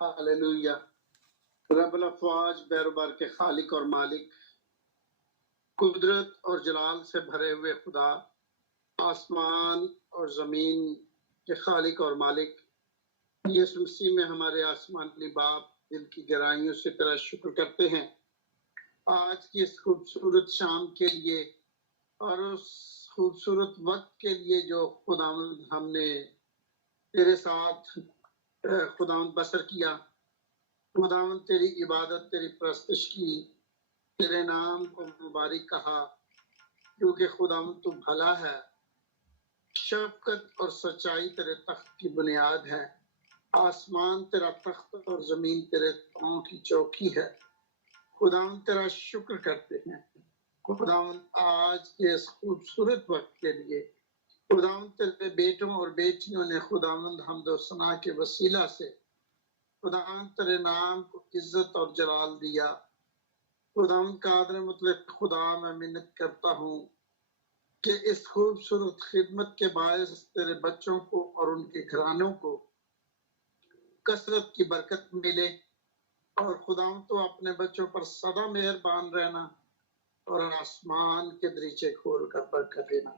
Hallelujah. रब अल-अफ़वाज बैरबार के खालिक और मालिक, कुदरत और जलाल से भरे हुए खुदा, आसमान और ज़मीन के खालिक और मालिक, यीशु मसीह में हमारे आसमानी बाप दिल की गहराइयों से तेरा शुक्र करते हैं आज की इस खूबसूरत शाम के लिए और उस खूबसूरत वक्त के लिए जो खुदावंद हमने तेरे साथ खुदावंद बसर किया। खुदावंद तेरी इबादत, तेरी परस्तिश की, तेरे नाम को मुबारक कहा, क्योंकि खुदावंद तू भला है। शफकत और सच्चाई तेरे तख्त की बुनियाद है। आसमान तेरा तख्त और जमीन तेरे पांव की चौकी है। खुदावंद तेरा शुक्र करते हैं खुदावंद आज के इस खूबसूरत वक्त के लिए। खुदावंद तेरे बेटों और बेटियों ने खुदावंद हम्द सना के वसीला से खुदावंद तेरे नाम को इज्जत और जलाल दिया। खुदावंद कादर मतलब खुदा मैं मिन्नत करता हूँ कि इस खूबसूरत खिदमत के बायस तेरे बच्चों को और उनके घरानों को कसरत की बरकत मिले और खुदावंद तो अपने बच्चों पर सदा मेहरबान रहना और आसमान के दरीचे खोल कर बरकत देना।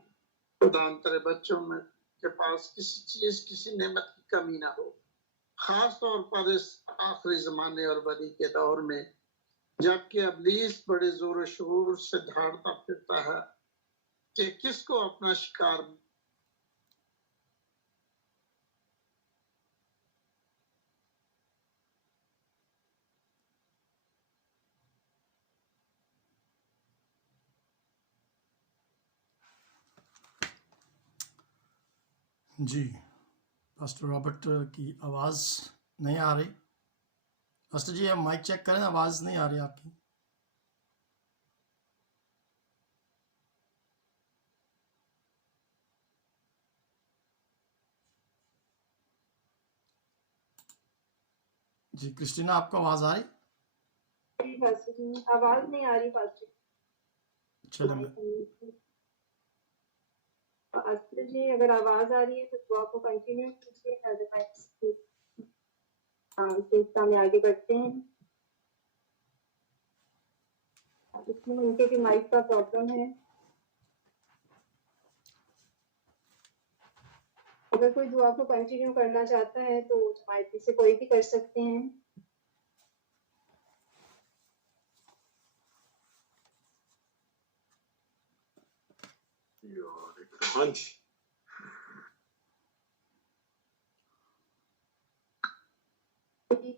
खुदावंद तेरे बच्चों में के पास किसी चीज किसी नेमत की कमी ना हो, खास तौर पर इस आखिरी जमाने और बदी के दौर में जबकि इब्लीस बड़े जोर शोर से धाड़ता फिरता है कि किसको अपना शिकार जी। पास्टर रॉबर्ट की आवाज़ नहीं आ रही। पास्टर जी, आप माइक चेक करें, आवाज़ नहीं आ रही आपकी। जी क्रिस्टीना, आपको आवाज़ आ रही? आवाज़ नहीं आ रही पास्टर। चलिए पास्टर जी, अगर आवाज़ आ रही है तो दुआ को कंटिन्यू कीजिए, अदरवाइज हम आगे बढ़ते हैं। इसमें उनके भी माइक का प्रॉब्लम है। अगर कोई दुआ को कंटिन्यू करना चाहता है तो माइक से कोई भी कर सकते हैं।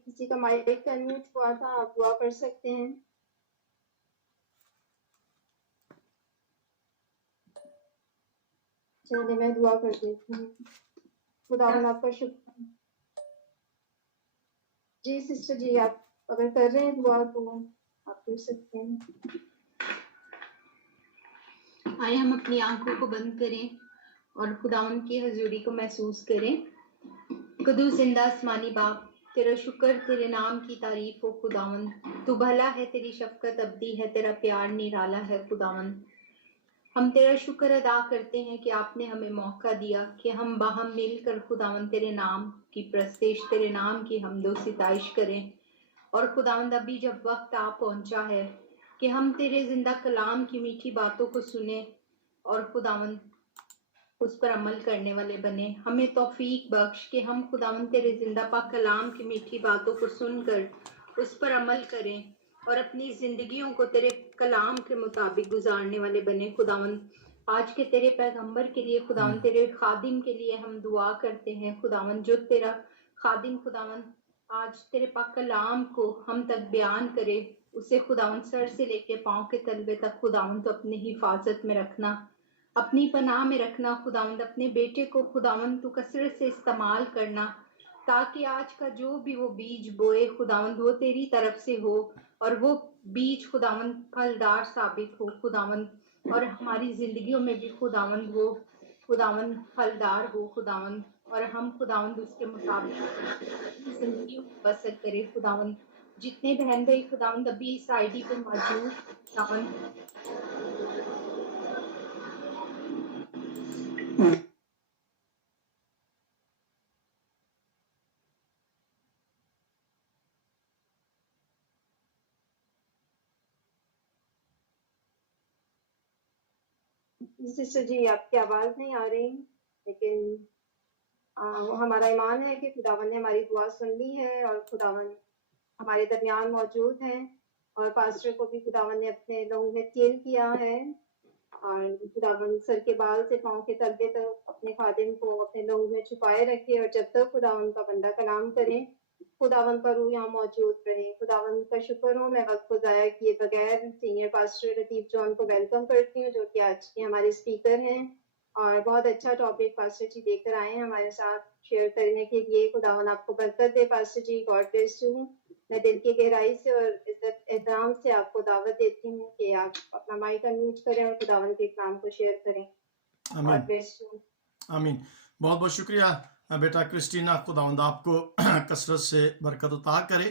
किसी का माइक अनम्यूट हुआ था, आप दुआ कर सकते हैं। चलिए मैं दुआ कर देती हूँ। खुदावन आपका शुक्र। जी सिस्टर जी, आप अगर कर रहे हैं दुआ तो आप कर सकते हैं। आइए हम अपनी आंखों को बंद करें और खुदावन की हजूरी को महसूस करें। कुदूस जिंदा आसमानी बाप, तेरा शुक्र, तेरे नाम की तारीफ हो खुदावन। तू भला है, तेरी शफकत अब्दी है, तेरा प्यार निराला है खुदावन। हम तेरा शुक्र अदा करते हैं कि आपने हमें मौका दिया कि हम बाहम मिलकर खुदावन तेरे नाम की प्रस्तिश, तेरे नाम की हमदो सिताइश करें। और खुदावंद अभी जब वक्त आ पहुंचा है कि हम तेरे जिंदा कलाम की मीठी बातों को सुने और खुदावंद उस पर अमल करने वाले बने। हमें तौफीक बख्श कि हम खुदावंद तेरे जिंदा पाक कलाम की मीठी बातों को सुनकर उस पर अमल करें और अपनी जिंदगियों को तेरे कलाम के मुताबिक गुजारने वाले बने। खुदावंद आज के तेरे पैगंबर के लिए, खुदावंद तेरे खादिम के लिए हम दुआ करते हैं। खुदावंद जो तेरा खादिम खुदावंद आज तेरे पाक कलाम को हम तक बयान करे, उसे खुदावंद सर से लेके पांव के तलवे तक खुदावंद तो अपनी हिफाजत में रखना, अपनी पनाह में रखना। खुदावंद अपने बेटे को खुदावंद तू कसरत से इस्तेमाल करना, ताकि आज का जो भी वो बीज बोए खुदावंद वो तेरी तरफ से हो और वो बीज खुदावंद फलदार साबित हो खुदावंद, और हमारी जिंदगियों में भी खुदावंद वो खुदावंद फलदार हो खुदावंद, और हम खुदावंद उसके मुताबिक जिंदगी बसर करे खुदावंद। जितने बहन भाई खुदावंद अभी इस आईडी पे मौजूद खुदावंद سسٹر جی آپ کی آواز نہیں آ رہی، لیکن وہ ہمارا ایمان ہے کہ خداوند نے ہماری دعا سن لی ہے اور خداوند ہمارے درمیان موجود ہیں، اور پاسٹر کو بھی خداوند نے اپنے لوگوں میں تیل کیا ہے، اور خداوند سر کے بال سے پاؤں کے تلبے تک اپنے خادم کو اپنے لوگوں میں چھپائے رکھے، اور جب تک خداوند کا بندہ کلام کرے خداوند کا روح یہاں موجود رہے۔ خداوند کا شکر ہو، میں وقت کو ضائع کیے بغیر سینئر پاسٹر لطیف جون کو ویلکم کرتی ہوں، جو کہ آج کے ہمارے اسپیکر ہیں، اور بہت اچھا ٹاپک پاسٹر جی لے کر آئے ہیں ہمارے ساتھ شیئر کرنے کے لیے۔ خداوند آپ کو برکت دے pastor ji, God bless you. میں دل کی گہرائی سے اور عزت احترام سے آپ کو دعوت دیتی ہوں کہ آپ اپنا مائک انمیوٹ کریں اور خداوند کے کلام کو شیئر کریں۔ آمین گاڈ بلیس یو۔ آمین۔ بہت بہت شکریہ بیٹا کرسٹینا، خداوند آپ کو کثرت سے برکت عطا کرے۔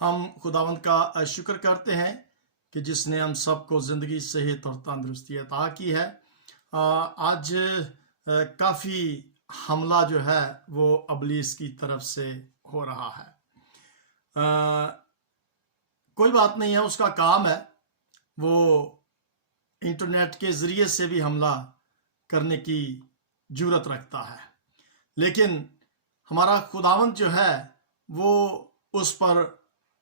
ہم خداوند کا شکر کرتے ہیں کہ جس نے ہم سب کو زندگی، صحت اور تندرستی عطا کی ہے۔ آج کافی حملہ جو ہے وہ ابلیس کی طرف سے ہو رہا ہے۔ کوئی بات نہیں ہے، اس کا کام ہے، وہ انٹرنیٹ کے ذریعے سے بھی حملہ کرنے کی جرات رکھتا ہے، لیکن ہمارا خداوند جو ہے وہ اس پر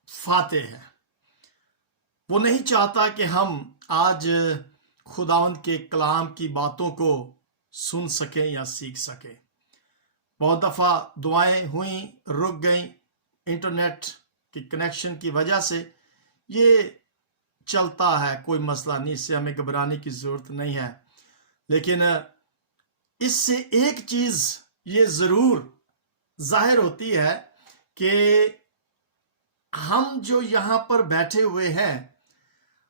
فاتح ہے۔ وہ نہیں چاہتا کہ ہم آج خداوند کے کلام کی باتوں کو سن سکیں یا سیکھ سکیں۔ بہت دفعہ دعائیں ہوئیں، رک گئیں، انٹرنیٹ کی کنیکشن کی وجہ سے۔ یہ چلتا ہے، کوئی مسئلہ نہیں، اس سے ہمیں گھبرانے کی ضرورت نہیں ہے، لیکن اس سے ایک چیز یہ ضرور ظاہر ہوتی ہے کہ ہم جو یہاں پر بیٹھے ہوئے ہیں،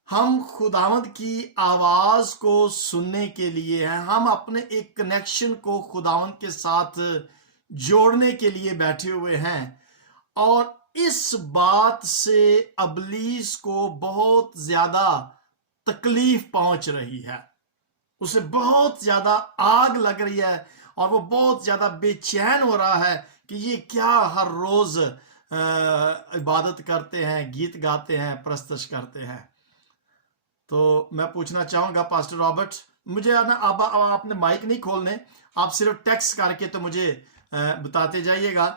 ہم خداوند کی آواز کو سننے کے لیے ہیں، ہم اپنے ایک کنیکشن کو خداوند کے ساتھ جوڑنے کے لیے بیٹھے ہوئے ہیں، اور اس بات سے ابلیس کو بہت زیادہ تکلیف پہنچ رہی ہے، اسے بہت زیادہ آگ لگ رہی ہے، اور وہ بہت زیادہ بے چین ہو رہا ہے کہ یہ کیا ہر روز عبادت کرتے ہیں، گیت گاتے ہیں، پرستش کرتے ہیں۔ تو میں پوچھنا چاہوں گا پاسٹر رابرٹ، مجھے آپ اپنے مائک نہیں کھولنے، آپ صرف ٹیکسٹ کر کے تو مجھے بتاتے جائیے گا۔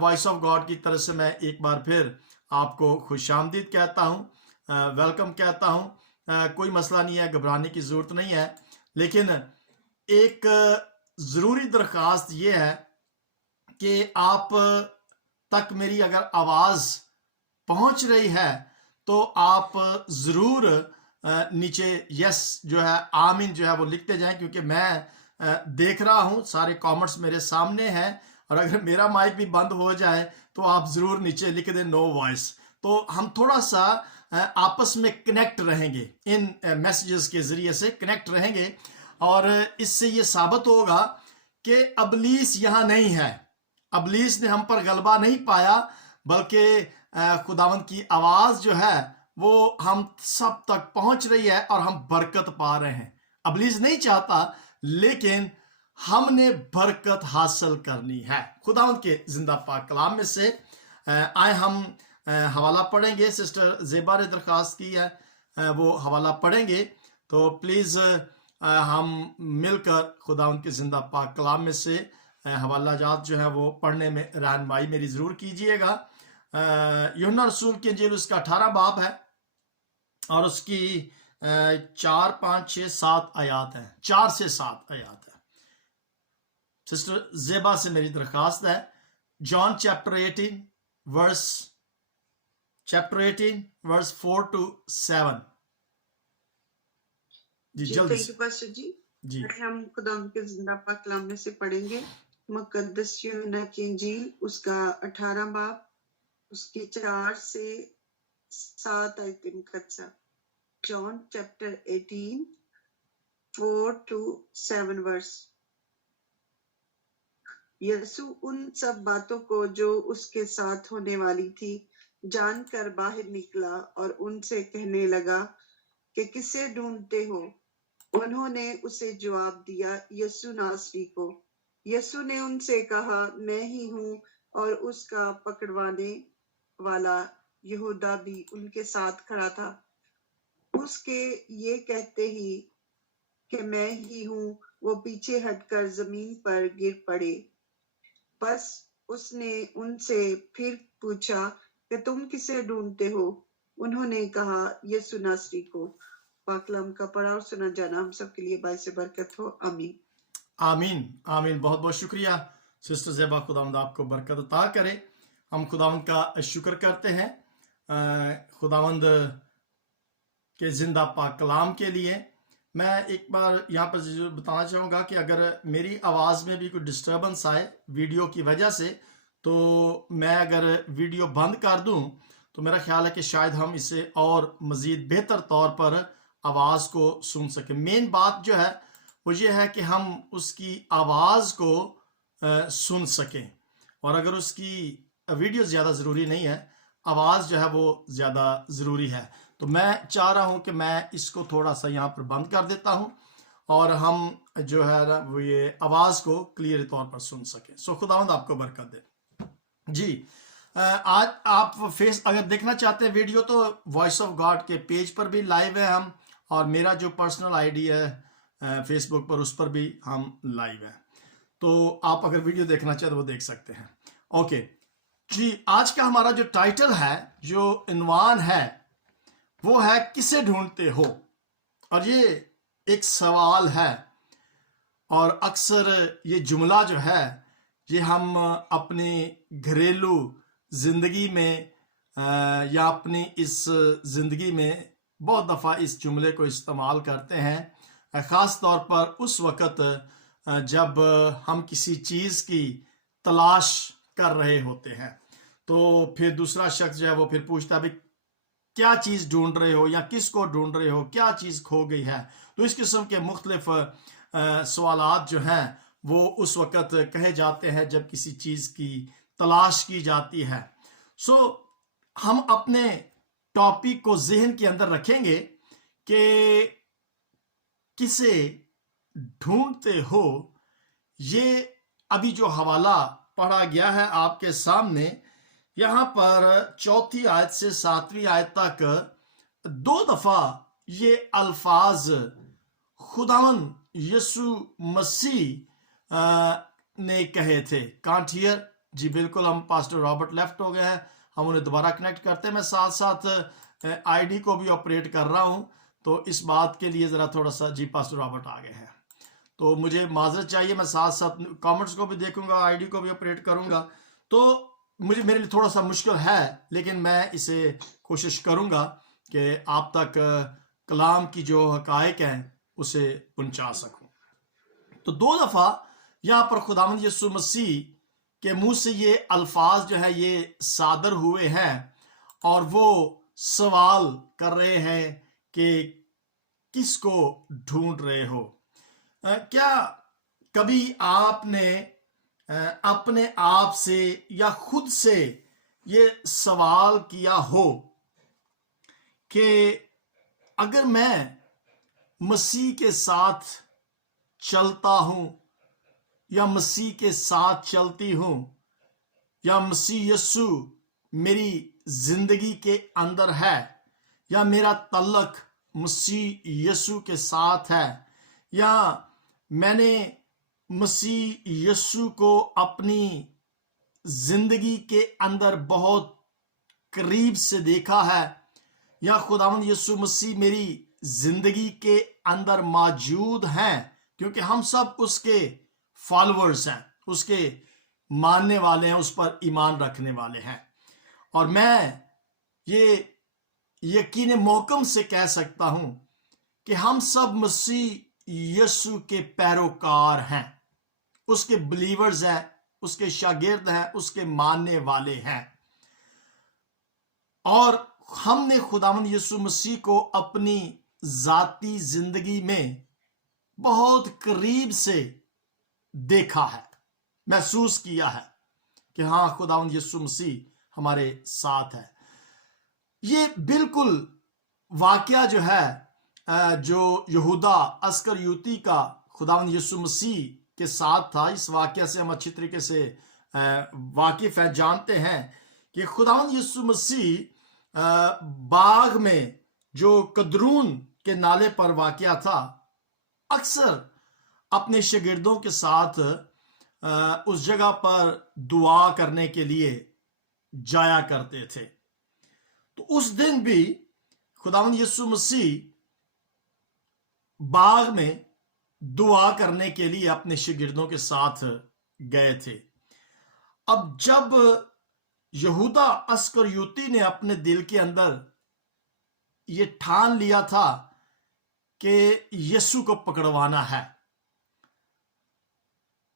وائس آف گاڈ کی طرف سے میں ایک بار پھر آپ کو خوش آمدید کہتا ہوں، ویلکم کہتا ہوں۔ کوئی مسئلہ نہیں ہے، گھبرانے کی ضرورت نہیں ہے، لیکن ایک ضروری درخواست یہ ہے کہ آپ تک میری اگر آواز پہنچ رہی ہے تو آپ ضرور نیچے یس جو ہے، آمین جو ہے وہ لکھتے جائیں، کیونکہ میں دیکھ رہا ہوں، سارے کامنٹس میرے سامنے ہیں، اور اگر میرا مائک بھی بند ہو جائے تو آپ ضرور نیچے لکھ دیں نو وائس، تو ہم تھوڑا سا آپس میں کنیکٹ رہیں گے، ان میسیجز کے ذریعے سے کنیکٹ رہیں گے، اور اس سے یہ ثابت ہوگا کہ ابلیس یہاں نہیں ہے، ابلیس نے ہم پر غلبہ نہیں پایا، بلکہ خداوند کی آواز جو ہے وہ ہم سب تک پہنچ رہی ہے اور ہم برکت پا رہے ہیں۔ ابلیس نہیں چاہتا، لیکن ہم نے برکت حاصل کرنی ہے خداوند کے زندہ پاک کلام میں سے۔ آئے ہم حوالہ پڑھیں گے، سسٹر زیبا نے درخواست کی ہے وہ حوالہ پڑھیں گے، تو پلیز ہم مل کر خداوند کے زندہ پاک کلام میں سے حوالہ جات جو ہے وہ پڑھنے میں رہنمائی میری ضرور کیجئے گا۔ یوحنا رسول کی انجیل اس کا 18 باب ہے، اور اس کی 4، 5، 6، 7 آیات ہیں، 4 سے 7 آیات ہیں۔ سسٹر زیبا سے میری درخواست ہے، جان چیپٹر 18 ورس 4 to 7۔ جی جلدی تھینک یو پاسٹر جی۔ جی ہم خدا کے زندہ پاک کلام میں سے پڑھیں گے مقدس یوحنا کی انجیل اس کا 18 باب، اس کی 4 سے 7 آیتیں مقدسہ۔ جان چیپٹر 18 4 to 7 ورس۔ یسوع ان سب باتوں کو جو اس کے ساتھ ہونے والی تھی جان کر باہر نکلا اور ان سے کہنے لگا کہ کسے ڈھونڈتے ہو؟ انہوں نے اسے جواب دیا، یسوع ناصری کو۔ یسوع نے ان سے کہا، میں ہی ہوں، اور اس کا پکڑوانے والا یہودا بھی ان کے ساتھ کھڑا تھا۔ اس کے یہ کہتے ہی کہ میں ہی ہوں وہ پیچھے ہٹ کر زمین پر گر پڑے۔ پس اس نے ان سے پھر پوچھا کہ تم کسے ڈھونڈتے ہو؟ انہوں نے کہا یسوع ناصری کو۔ پاک کلام کا پڑھا اور سنا جانا ہم سب کے لیے باعث برکت ہو، آمین۔ آمین آمین۔ بہت بہت شکریہ سسٹر زیبا، خداوند آپ کو برکت عطا کرے۔ ہم خداوند کا شکر کرتے ہیں خداوند کے زندہ پاک کلام کے لیے۔ میں ایک بار یہاں پر بتانا چاہوں گا کہ اگر میری آواز میں بھی کوئی ڈسٹربنس آئے ویڈیو کی وجہ سے، تو میں اگر ویڈیو بند کر دوں تو میرا خیال ہے کہ شاید ہم اسے اور مزید بہتر طور پر آواز کو سن سکیں۔ مین بات جو ہے وہ یہ ہے کہ ہم اس کی آواز کو سن سکیں، اور اگر اس کی ویڈیو زیادہ ضروری نہیں ہے، آواز جو ہے وہ زیادہ ضروری ہے، تو میں چاہ رہا ہوں کہ میں اس کو تھوڑا سا یہاں پر بند کر دیتا ہوں اور ہم جو ہے نا وہ یہ آواز کو کلیئر طور پر سن سکیں۔ سو خداوند آپ کو برکت دے۔ جی آج آپ اگر دیکھنا چاہتے ہیں ویڈیو تو وائس آف گاڈ کے پیج پر بھی لائیو ہے ہم، اور میرا جو پرسنل آئی ڈی ہے فیس بک پر، اس پر بھی ہم لائیو ہیں، تو آپ اگر ویڈیو دیکھنا چاہتے وہ دیکھ سکتے ہیں۔ اوکے جی، آج کا ہمارا جو ٹائٹل ہے، جو عنوان ہے، وہ ہے کسے ڈھونڈتے ہو؟ اور یہ ایک سوال ہے، اور اکثر یہ جملہ جو ہے یہ ہم اپنی گھریلو زندگی میں یا اپنی اس زندگی میں بہت دفعہ اس جملے کو استعمال کرتے ہیں، خاص طور پر اس وقت جب ہم کسی چیز کی تلاش کر رہے ہوتے ہیں، تو پھر دوسرا شخص جو ہے وہ پھر پوچھتا ہے بھی کیا چیز ڈھونڈ رہے ہو، یا کس کو ڈھونڈ رہے ہو، کیا چیز کھو گئی ہے۔ تو اس قسم کے مختلف سوالات جو ہیں وہ اس وقت کہے جاتے ہیں جب کسی چیز کی تلاش کی جاتی ہے۔ سو ہم اپنے ٹاپک کو ذہن کے اندر رکھیں گے کہ کسے ڈھونڈتے ہو۔ یہ ابھی جو حوالہ پڑھا گیا ہے آپ کے سامنے، یہاں پر 4 آیت سے 7 آیت تک 2 دفعہ یہ الفاظ خداوند یسوع مسیح نے کہے تھے۔ کانٹ ہیئر، جی بالکل، ہم پاسٹر رابرٹ لیفٹ ہو گئے ہیں، ہم انہیں دوبارہ کنیکٹ کرتے ہیں۔ میں ساتھ ساتھ آئی ڈی کو بھی آپریٹ کر رہا ہوں، تو اس بات کے لیے ذرا تھوڑا سا، جی پاسٹر رابرٹ آ گئے ہیں تو مجھے معذرت چاہیے، میں ساتھ ساتھ کامنٹس کو بھی دیکھوں گا، آئی ڈی کو بھی آپریٹ کروں گا، تو میرے لیے تھوڑا سا مشکل ہے، لیکن میں اسے کوشش کروں گا کہ آپ تک کلام کی جو حقائق ہیں اسے پہنچا سکوں۔ تو 2 دفعہ یہاں پر خداوند یسوع مسیح کے منہ سے یہ الفاظ جو ہے یہ صادر ہوئے ہیں، اور وہ سوال کر رہے ہیں کہ کس کو ڈھونڈ رہے ہو۔ کیا کبھی آپ نے اپنے آپ سے یا خود سے یہ سوال کیا ہو کہ اگر میں مسیح کے ساتھ چلتا ہوں، یا مسیح کے ساتھ چلتی ہوں، یا مسیح یسوع میری زندگی کے اندر ہے، یا میرا تعلق مسیح یسوع کے ساتھ ہے، یا میں نے مسیح یسوع کو اپنی زندگی کے اندر بہت قریب سے دیکھا ہے، یا خداوند یسوع مسیح میری زندگی کے اندر موجود ہیں، کیونکہ ہم سب اس کے فالورز ہیں، اس کے ماننے والے ہیں، اس پر ایمان رکھنے والے ہیں۔ اور میں یہ یقین محکم سے کہہ سکتا ہوں کہ ہم سب مسیح یسوع کے پیروکار ہیں، اس کے بلیورز ہیں، اس کے شاگرد ہیں، اس کے ماننے والے ہیں، اور ہم نے خداوند یسوع مسیح کو اپنی ذاتی زندگی میں بہت قریب سے دیکھا ہے، محسوس کیا ہے کہ ہاں خداوند یسوع مسیح ہمارے ساتھ ہے۔ یہ بالکل واقعہ جو ہے جو یہودا اسکریوتی کا خداوند یسوع مسیح کے ساتھ تھا، اس واقعہ سے ہم اچھی طریقے سے واقف ہیں، جانتے ہیں کہ خداوند یسوع مسیح باغ میں جو قدرون کے نالے پر واقعہ تھا، अक्सर अपने शागिर्दों के साथ उस जगह पर दुआ करने के लिए जाया करते थे। तो उस दिन भी खुदावंद यीशु मसीह बाग में दुआ करने के लिए अपने शागिर्दों के साथ गए थे। अब जब यहूदा अस्करियोती ने अपने दिल के अंदर ये ठान लिया था कि यीशु को पकड़वाना है,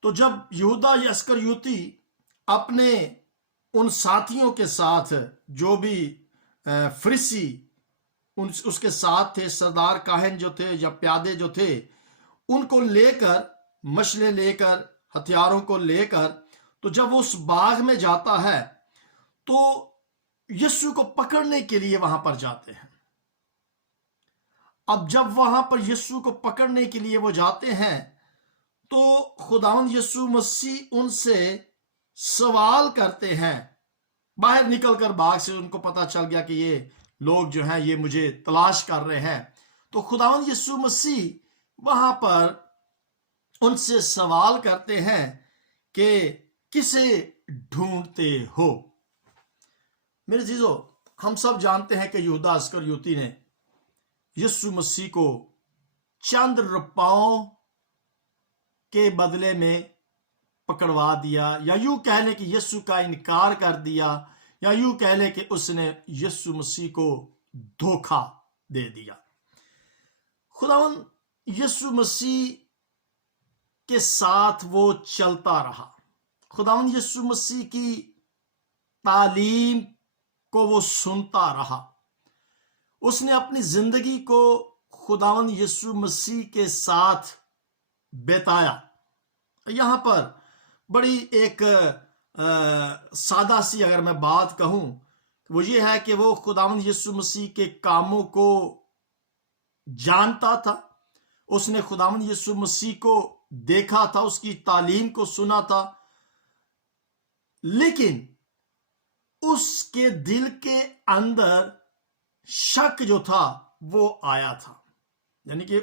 तो जब यहूदा अस्करियोती अपने उन साथियों के साथ जो भी फरीसी उसके साथ थे, सरदार काहन जो थे या प्यादे जो थे, उनको लेकर, मशले लेकर, हथियारों को लेकर, तो जब वो उस बाग में जाता है तो यीशु को पकड़ने के लिए वहां पर जाते हैं। अब जब वहां पर यीशु को पकड़ने के लिए वो जाते हैं तो खुदावंद यीशु मसीह उनसे सवाल करते हैं। बाहर निकलकर बाग से उनको पता चल गया कि ये लोग जो हैं ये मुझे तलाश कर रहे हैं। तो खुदावंद यीशु मसीह वहां पर उनसे सवाल करते हैं कि किसे ढूंढते हो। मेरे जीजो, हम सब जानते हैं कि यहूदा अस्करियोती ने यीशु मसीह को चंद रुपयों के बदले में पकड़वा दिया, या यूं कह ले कि यीशु का इनकार कर दिया, या यूं कह ले कि उसने यीशु मसीह को धोखा दे दिया। खुदावंद यीशु मसीह के साथ वो चलता रहा। खुदावंद यीशु मसीह की तालीम को वो सुनता रहा। उसने अपनी जिंदगी को खुदावंद यीशु मसीह के साथ बिताया। यहां पर बड़ी एक सादा सी अगर मैं बात कहूं वो ये है कि वो खुदावंद यीशु मसीह के कामों को जानता था। उसने खुदावंद यीशु मसीह को देखा था, उसकी तालीम को सुना था, लेकिन उसके दिल के अंदर शक जो था वो आया था। यानी कि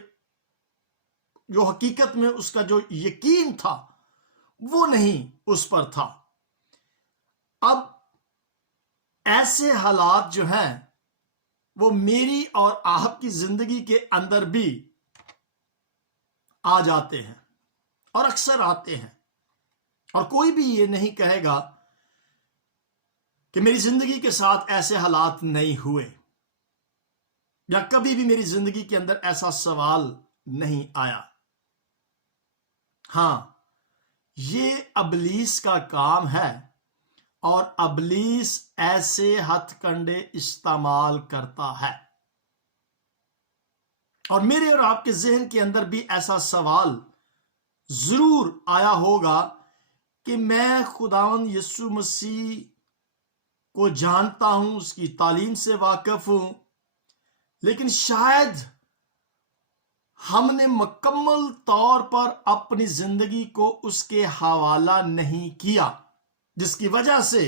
जो हकीकत में उसका जो यकीन था वो नहीं उस पर था। अब ऐसे हालात जो हैं वो मेरी और आपकी जिंदगी के अंदर भी आ जाते हैं और अक्सर आते हैं, और कोई भी ये नहीं कहेगा कि मेरी जिंदगी के साथ ऐसे हालात नहीं हुए, या कभी भी मेरी जिंदगी के अंदर ऐसा सवाल नहीं आया। हां, ये अबलीस का काम है, और अबलीस ऐसे हथकंडे इस्तेमाल करता है। और मेरे और आपके जहन के अंदर भी ऐसा सवाल जरूर आया होगा कि मैं खुदावंद यीशु मसीह को जानता हूं, उसकी तालीम से वाकिफ हूं, लेकिन शायद हमने मुकम्मल तौर पर अपनी जिंदगी को उसके हवाला नहीं किया, जिसकी वजह से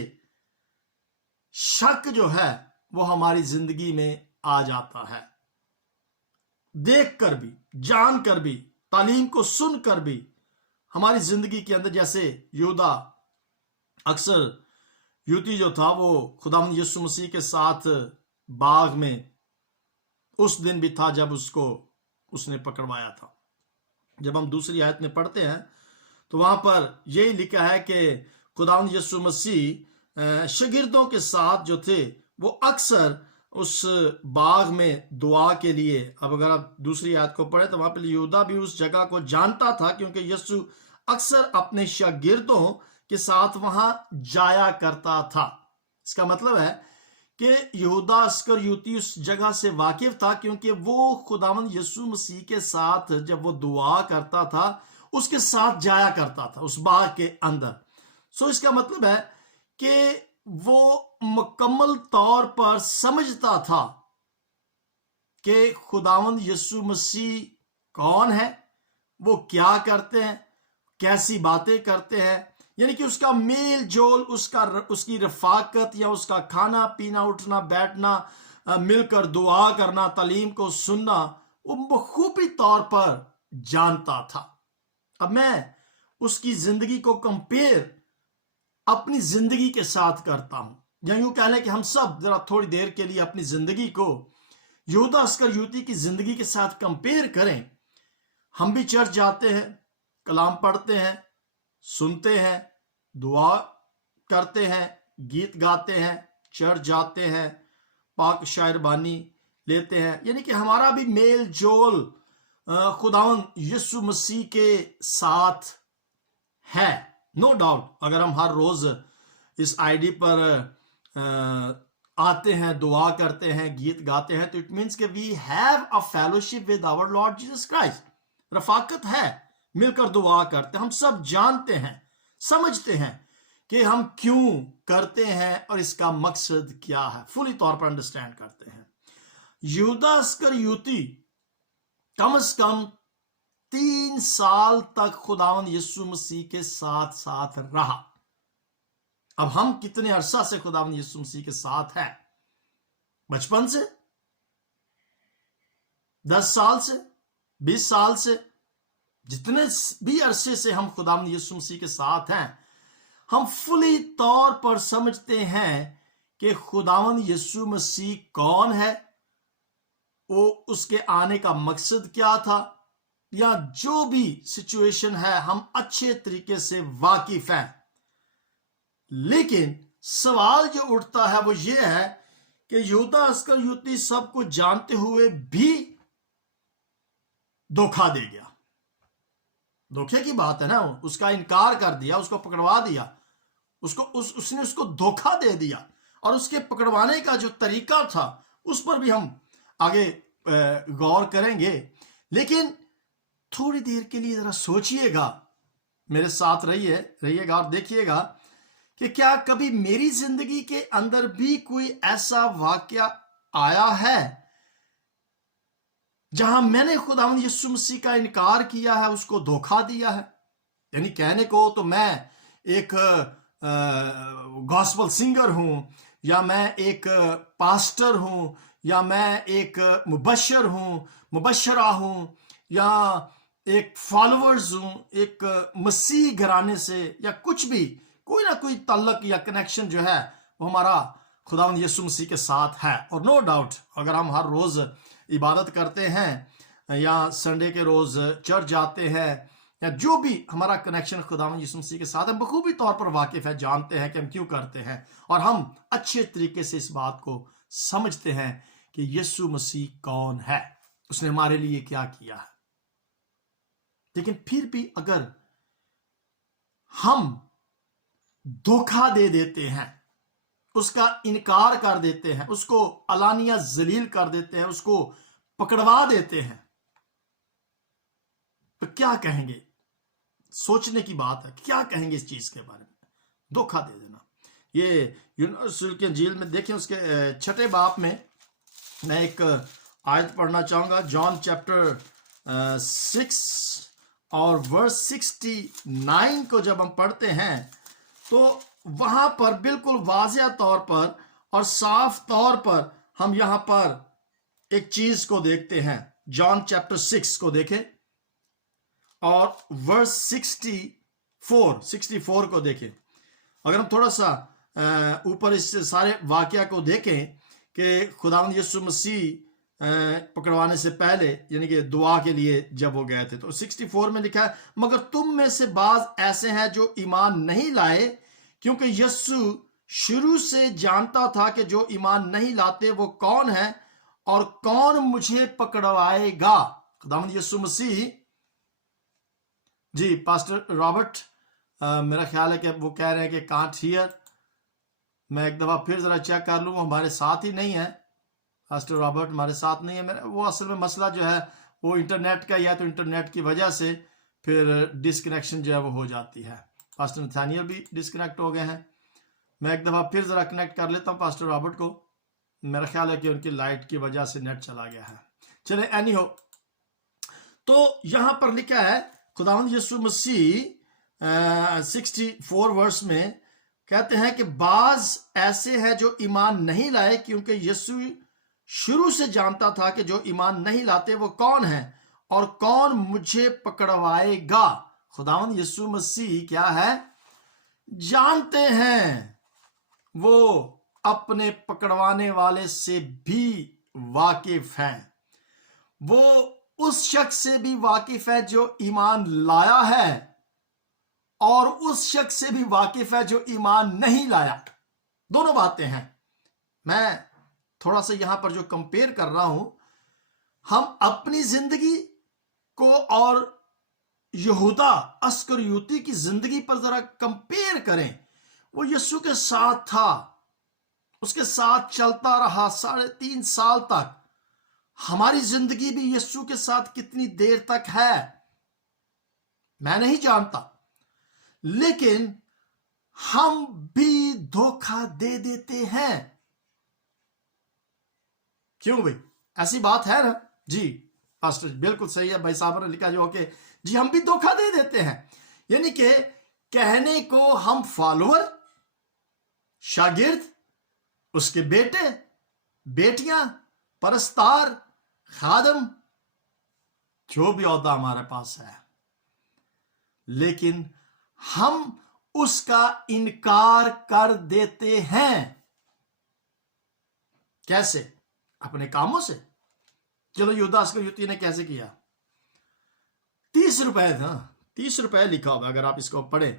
शक जो है वो हमारी जिंदगी में आ जाता है। देखकर भी, जानकर भी, तालीम को सुनकर भी हमारी जिंदगी के अंदर, जैसे यहूदा अस्करियोती जो था वो खुदावंद यीशु मसीह के साथ बाग में उस दिन भी था जब उसने पकड़वाया था। जब हम दूसरी आयत में पढ़ते हैं तो वहां पर यही लिखा है कि खुदावंद यीशु मसीह शागिर्दों के साथ जो थे वो अक्सर उस बाग में दुआ के लिए, अब अगर आप दूसरी आयत को पढ़े तो वहां पर यहूदा भी उस जगह को जानता था, क्योंकि यीशु अक्सर अपने शागिर्दों के साथ वहां जाया करता था। इसका मतलब है कि यहूदा अस्करियोती उस जगह से वाकिफ था, क्योंकि वो खुदावंद यीशु मसीह के साथ जब वो दुआ करता था उसके साथ जाया करता था उस बाग के अंदर। सो इसका मतलब है कि वो मुकम्मल तौर पर समझता था कि खुदावंद यीशु मसीह कौन है, वो क्या करते हैं, कैसी बातें करते हैं। यानी कि उसका मेल जोल, उसकी रफाकत या उसका खाना पीना, उठना बैठना, मिलकर दुआ करना, तालीम को सुनना, वो बखूबी तौर पर जानता था। अब मैं उसकी जिंदगी को कंपेयर अपनी जिंदगी के साथ करता हूं, या यूं कह लें कि हम सब जरा थोड़ी देर के लिए अपनी जिंदगी को यहूदा अस्करियोती की जिंदगी के साथ कंपेयर करें। हम भी चर्च जाते हैं, कलाम पढ़ते हैं, सुनते हैं, दुआ करते हैं, गीत गाते हैं, चर्च जाते हैं, पाक शायरबानी लेते हैं, यानी कि हमारा भी मेल जोल खुदावन यीशु मसीह के साथ है। नो डाउट, अगर हम हर रोज इस आईडी पर आते हैं, दुआ करते हैं, गीत गाते हैं, तो इट मीन्स कि we have a fellowship with our Lord Jesus Christ. रफाकत है, मिलकर दुआ करते हैं। हम सब जानते हैं, समझते हैं कि हम क्यों करते हैं और इसका मकसद क्या है, फुली तौर पर अंडरस्टैंड करते हैं। यहूदा अस्करियोती कम से कम 3 साल तक खुदावंद यीशु मसीह के साथ साथ रहा। अब हम कितने अरसा से खुदावंद यीशु मसीह के साथ हैं? बचपन से, 10 साल से, 20 साल से, जितने भी अरसे से हम खुदावंद यीशु मसीह के साथ हैं, हम फुली तौर पर समझते हैं कि खुदावंद यीशु मसीह कौन है, वो उसके आने का मकसद क्या था, या जो भी सिचुएशन है हम अच्छे तरीके से वाकिफ हैं। लेकिन सवाल जो उठता है वो ये है कि यहूदा अस्करियोती सब कुछ जानते हुए भी धोखा दे गया। धोखे की बात है ना, उसका इनकार कर दिया, उसको पकड़वा दिया, उसने उसको धोखा दे दिया, और उसके पकड़वाने का जो तरीका था उस पर भी हम आगे गौर करेंगे। लेकिन थोड़ी देर के लिए जरा सोचिएगा, मेरे साथ रहिएगा और देखिएगा कि क्या कभी मेरी जिंदगी के अंदर भी कोई ऐसा वाकया आया है जहां मैंने खुदावंद यीशु मसीह का इनकार किया है, उसको धोखा दिया है। यानी कहने को तो मैं एक गॉस्पल सिंगर हूं, या मैं एक पास्टर हूं, या मैं एक मुबशरा हूं, या एक फॉलोअर्स हूं, एक मसीह घराने से, या कुछ भी, कोई ना कोई ताल्लुक या कनेक्शन जो है वो हमारा खुदावंद यीशु मसीह के साथ है। और नो डाउट, अगर हम हर रोज इबादत करते हैं या संडे के रोज चर्च जाते हैं, या जो भी हमारा कनेक्शन खुदावंद यीशु मसीह के साथ है, बखूबी तौर पर वाकिफ है, जानते हैं कि हम क्यों करते हैं, और हम अच्छे तरीके से इस बात को समझते हैं कि यीशु मसीह कौन है, उसने हमारे लिए क्या किया है। लेकिन फिर भी अगर हम धोखा दे देते हैं, उसका इनकार कर देते हैं, उसको अलानिया जलील कर देते हैं, उसको पकड़वा देते हैं, तो क्या कहेंगे? सोचने की बात है, क्या कहेंगे इस चीज के बारे में? धोखा दे देना। ये यूनुस की इंजील में देखें, उसके 6 बाब में मैं एक आयत पढ़ना चाहूंगा। जॉन चैप्टर 6 और वर्स 69 को जब हम पढ़ते हैं तो वहां पर बिल्कुल वाज़ेह तौर पर और साफ तौर पर हम यहां पर एक चीज को देखते हैं। जॉन चैप्टर 6 को देखें और वर्स 64 को देखें। अगर हम थोड़ा सा ऊपर इस सारे वाकया को देखें कि खुदावंद यीशु मसीह पकड़वाने से पहले, यानी कि दुआ के लिए जब वो गए थे, तो 64 में लिखा है, मगर तुम में से बाज ऐसे हैं जो ईमान नहीं लाए, क्योंकि यीशु शुरू से जानता था कि जो ईमान नहीं लाते वो कौन है और कौन मुझे पकड़वाएगा। खुदावंद यीशु मसीह, जी पास्टर रॉबर्ट, मेरा ख्याल है कि वो कह रहे हैं कि कांट हियर। मैं एक दफा फिर जरा चेक कर लूँ, हमारे साथ ही नहीं है पास्टर रॉबर्ट, हमारे साथ नहीं है। वो असल में मसला जो है वो इंटरनेट का ही है, तो इंटरनेट की वजह से फिर डिसकनेक्शन जो है वो हो जाती है। पास्टर नथानियल भी डिसकनेक्ट हो गए हैं। मैं एक दफा फिर जरा कनेक्ट कर लेता हूँ पास्टर रॉबर्ट को। मेरा ख्याल है कि उनकी लाइट की वजह से नेट चला गया है। चले, एनी हो, तो यहां पर लिखा है खुदावंद यीशु मसीह 64 वर्स में कहते हैं कि बाज ऐसे हैं जो ईमान नहीं लाए, क्योंकि यीशु शुरू से जानता था कि जो ईमान नहीं लाते वो कौन है और कौन मुझे पकड़वाएगा। खुदावंद यीशु मसीह क्या है, जानते हैं, वो अपने पकड़वाने वाले से भी वाकिफ हैं। वो उस शख्स से भी वाकिफ है जो ईमान लाया है, और उस शख्स से भी वाकिफ है जो ईमान नहीं लाया। दोनों बातें हैं। मैं थोड़ा सा यहां पर जो कंपेयर कर रहा हूं, हम अपनी जिंदगी को और यहूदा अस्करियोती की जिंदगी पर जरा कंपेयर करें। वो यीशु के साथ था, उसके साथ चलता रहा 3.5 साल तक। हमारी जिंदगी भी यीशु के साथ कितनी देर तक है मैं नहीं जानता, लेकिन हम भी धोखा दे देते हैं। क्यों भाई, ऐसी बात है ना जी? पास्टर बिल्कुल सही है, भाई साहब ने लिखा जो कि जी हम भी धोखा दे देते हैं। यानी कि कहने को हम फॉलोअर, शागिर्द, उसके बेटे बेटियां, परस्तार, खादम, जो भी औहदा हमारे पास है, लेकिन हम उसका इनकार कर देते हैं। कैसे? अपने कामों से। चलो यहूदा अस्करियोती ने कैसे किया? 30 रुपए था, 30 रुपए लिखा हुआ, अगर आप इसको पढ़े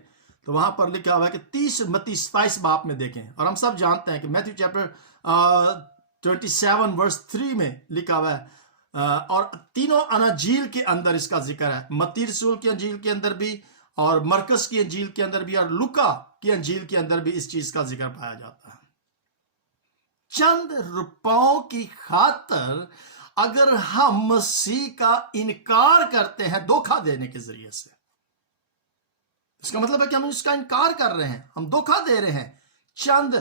तो वहां पर लिखा हुआ है कि मत्ती 27 बाप में देखें, और हम सब जानते हैं कि मैथ्यू चैप्टर 27 वर्स 3 में लिखा हुआ है, और तीनों अनाजील के अंदर इसका जिक्र है। मत्ती रसूल की अंजील के अंदर भी, और मरकस की अंजील के अंदर भी, और लुका की अंजील के अंदर भी इस चीज का जिक्र पाया जाता है। चंद रुपयों की खातर अगर हम मसीह का इनकार करते हैं धोखा देने के जरिए से, इसका मतलब है कि हम उसका इनकार कर रहे हैं, हम धोखा दे रहे हैं। चंद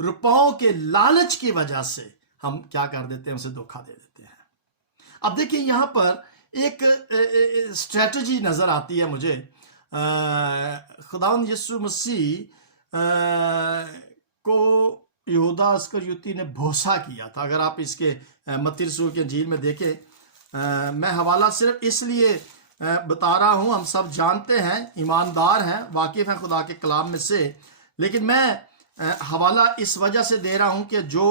रुपयों के लालच की वजह से हम क्या कर देते हैं, उसे धोखा दे देते हैं। अब देखिए यहां पर एक स्ट्रेटजी नजर आती है मुझे। खुदावंद यीशु मसीह को यहूदा अस्करियोती ने भरोसा किया था। अगर आप इसके मत्ती रसूल की अंजील में देखें, मैं हवाला सिर्फ इसलिए बता रहा हूं, हम सब जानते हैं, ईमानदार हैं, वाकिफ हैं खुदा के कलाम में से, लेकिन मैं हवाला इस वजह से दे रहा हूं कि जो